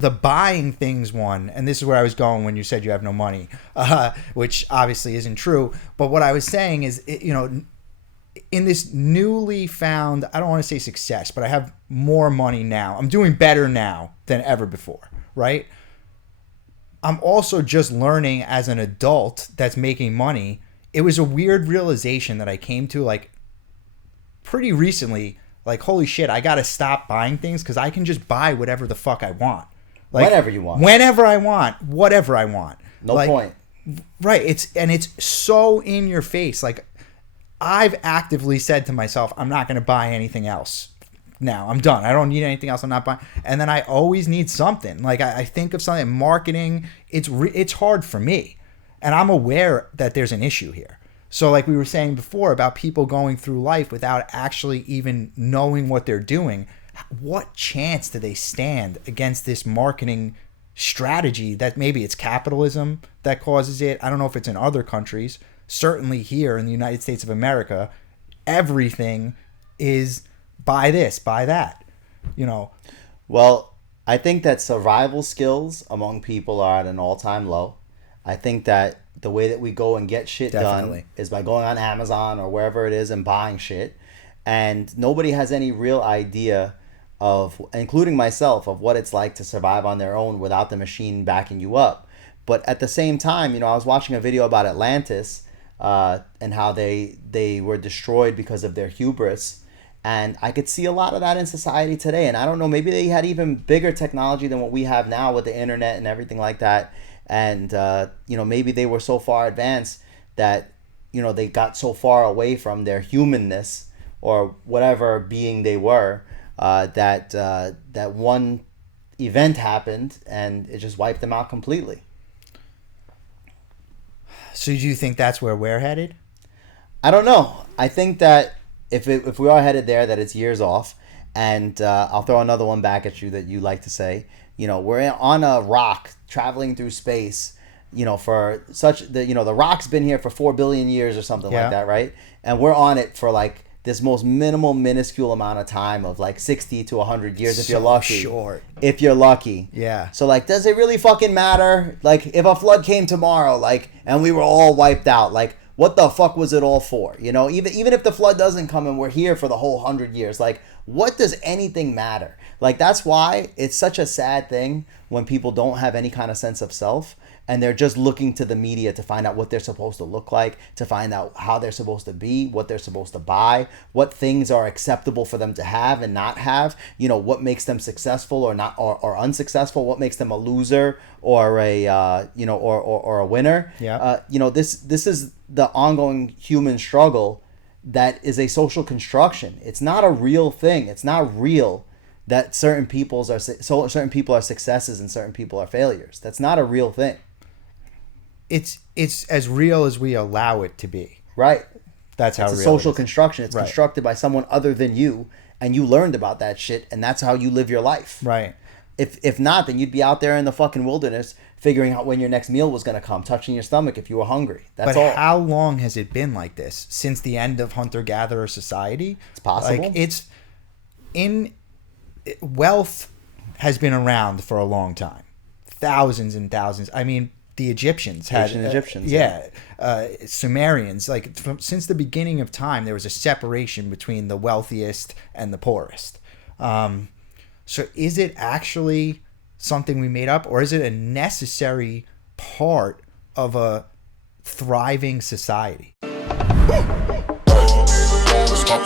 The buying things one, and this is where I was going when you said you have no money, which obviously isn't true. But what I was saying is, in this newly found, I don't want to say success, but I have more money now. I'm doing better now than ever before, right? I'm also just learning as an adult that's making money. It was a weird realization that I came to like pretty recently, like, holy shit, I got to stop buying things because I can just buy whatever the fuck I want. Like, whenever you want. Whenever I want. Whatever I want. No point. Right. It's so in your face. Like, I've actively said to myself, I'm not going to buy anything else now. I'm done. I don't need anything else. I'm not buying. And then I always need something. Like, I think of something, marketing, it's hard for me. And I'm aware that there's an issue here. So like we were saying before about people going through life without actually even knowing what they're doing, what chance do they stand against this marketing strategy that maybe it's capitalism that causes it? I don't know if it's in other countries. Certainly here in the United States of America, everything is buy this, buy that, Well, I think that survival skills among people are at an all-time low. I think that the way that we go and get shit done is by going on Amazon or wherever it is and buying shit. And nobody has any real idea of, including myself, of what it's like to survive on their own without the machine backing you up. But at the same time, I was watching a video about Atlantis and how they were destroyed because of their hubris. And I could see a lot of that in society today. And I don't know, maybe they had even bigger technology than what we have now with the internet and everything like that. And, maybe they were so far advanced that, they got so far away from their humanness or whatever being they were that one event happened and it just wiped them out completely. So do you think that's where we're headed? I don't know. I think that if we are headed there, that it's years off. And I'll throw another one back at you that you like to say. We're on a rock traveling through space, for the rock's been here for 4 billion years or something like that, right? And we're on it for like this most minuscule amount of time of like 60 to 100 years if you're lucky. Short. If you're lucky. Yeah. So like, does it really fucking matter? Like, if a flood came tomorrow, like, and we were all wiped out, like, what the fuck was it all for? Even if the flood doesn't come and we're here for the whole 100 years, like, what does anything matter? Like, that's why it's such a sad thing when people don't have any kind of sense of self and they're just looking to the media to find out what they're supposed to look like, to find out how they're supposed to be, what they're supposed to buy, what things are acceptable for them to have and not have, what makes them successful or not, or unsuccessful, what makes them a loser or a, or a winner. Yeah. This is the ongoing human struggle that is a social construction. It's not a real thing. It's not real that certain people are successes and certain people are failures. That's not a real thing. It's as real as we allow it to be. Right. That's how it's real a social it is. construction. It's constructed by someone other than you, and you learned about that shit, and that's how you live your life. Right. If not, then you'd be out there in the fucking wilderness figuring out when your next meal was going to come, touching your stomach if you were hungry. That's all. But how long has it been like this? Since the end of hunter-gatherer society? It's possible. Like, wealth has been around for a long time. Thousands and thousands. I mean, the Egyptians had... Ancient Egyptians. Sumerians. Like, since the beginning of time, there was a separation between the wealthiest and the poorest. So is it actually something we made up, or is it a necessary part of a thriving society? Let's talk